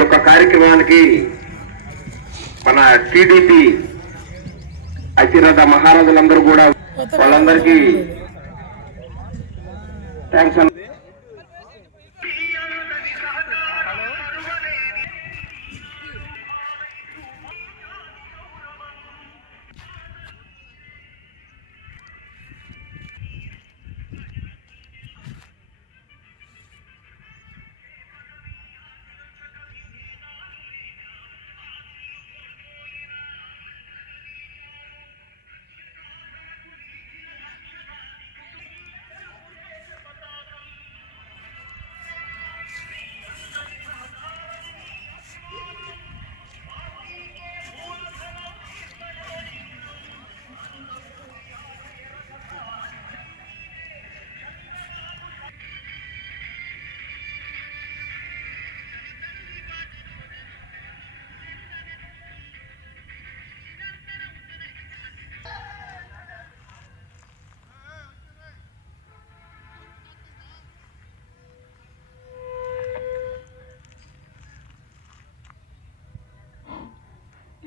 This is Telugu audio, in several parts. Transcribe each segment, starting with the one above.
యొక్క కార్యక్రమానికి మన టీడీపీ అతిరథ మహారాజులందరూ కూడా వాళ్ళందరికీ థ్యాంక్స్.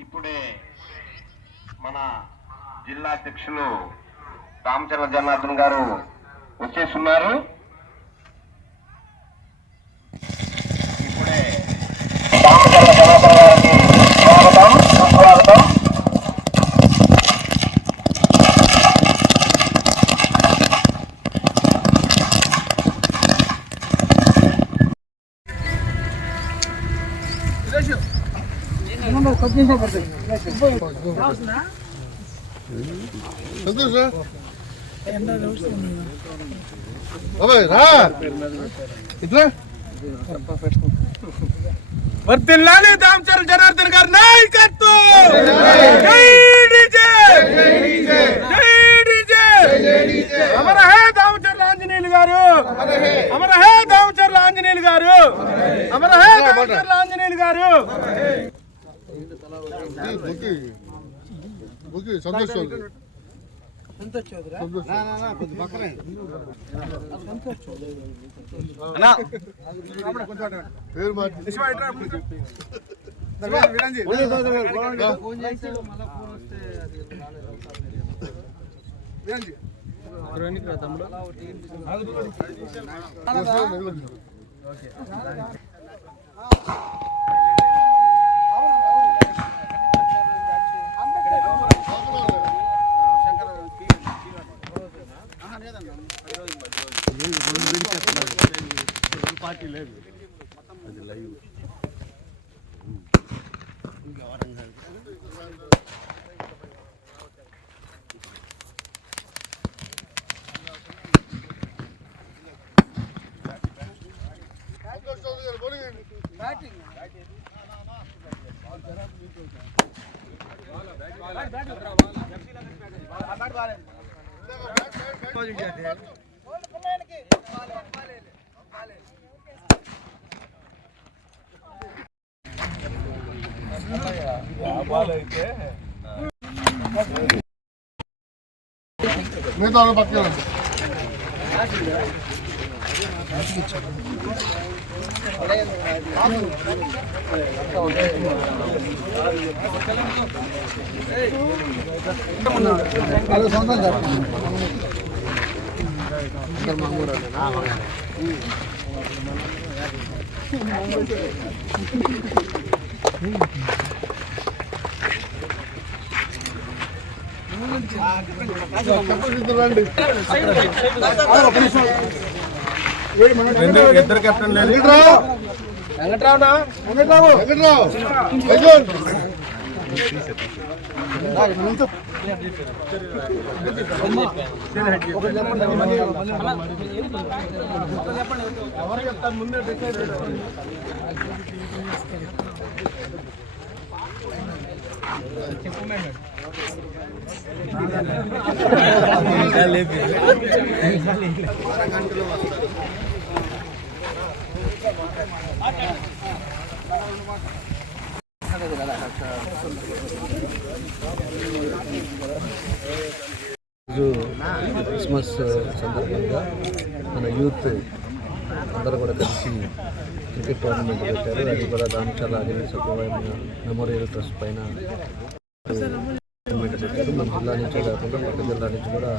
ఇప్పుడే మన జిల్లా అధ్యక్షులు రామచంద్ర జనార్దన్ గారు వచ్చేస్తున్నారు. ఇప్పుడే రామచంద్ర జనార్దన్ గారికి స్వాగతం, సుస్వాగతం. వర్ధిల్లాలి రామచంద్ర జనార్దన్ గారి నాయకత్వం. అమర హే దామచర్ల ఆంజనేయులు గారు, అమర హే దామచర్ల ఆంజనేయులు గారు, అమర హే దామచర్ల ఆంజనేయులు గారు. సంతోష్ పార్టీ లేదు, అది లైవ్. మిగతా పట్టుకెళ్ళండి. ఇద్దరు కెప్టెన్ లేదు. ఎవరు చెప్తారు ముందే డిసైడ్. క్రిస్మస్ సందర్భంగా మన యూత్ అందరూ కూడా కలిసి క్రికెట్ టోర్నమెంట్ పెట్టారు. అది కూడా దామచర్ల ఆంజనేయ సత్యనారాయణ మెమోరియల్ ట్రస్ట్ పైన టోర్నమెంట్ పెట్టారు. మన జిల్లా నుంచే కాకుండా పక్క జిల్లా నుంచి కూడా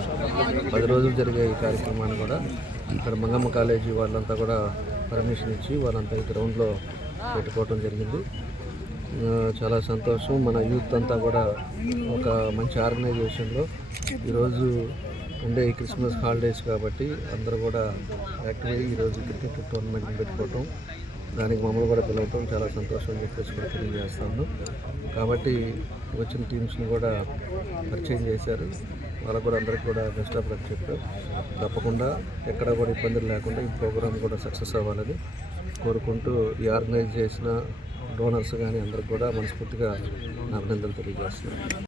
10 రోజులు జరిగే ఈ కార్యక్రమాన్ని కూడా ఇక్కడ మంగమ్మ కాలేజీ వాళ్ళంతా కూడా పర్మిషన్ ఇచ్చి వాళ్ళంతా ఈ గ్రౌండ్లో పెట్టుకోవడం జరిగింది. చాలా సంతోషం. మన యూత్ అంతా కూడా ఒక మంచి ఆర్గనైజేషన్లో ఈరోజు ఉండే ఈ క్రిస్మస్ హాలిడేస్ కాబట్టి అందరూ కూడా యాక్టివ్గా ఈరోజు క్రికెట్ టోర్నమెంట్ పెట్టుకోవటం, దానికి మమ్మల్ని కూడా పిలవటం చాలా సంతోషం అని చెప్పేసి కూడా తెలియజేస్తాను. కాబట్టి వచ్చిన టీమ్స్ని కూడా పరిచయం చేశారు. వాళ్ళకు కూడా అందరికీ కూడా బెస్ట్ ఆఫ్ లక్ చెప్పారు. తప్పకుండా ఎక్కడ కూడా ఇబ్బందులు లేకుండా ఈ ప్రోగ్రామ్ కూడా సక్సెస్ అవ్వాలని కోరుకుంటూ ఈ ఆర్గనైజ్ చేసిన డోనర్స్ కానీ అందరికి కూడా మనస్ఫూర్తిగా అభినందనలు తెలియజేస్తున్నాను.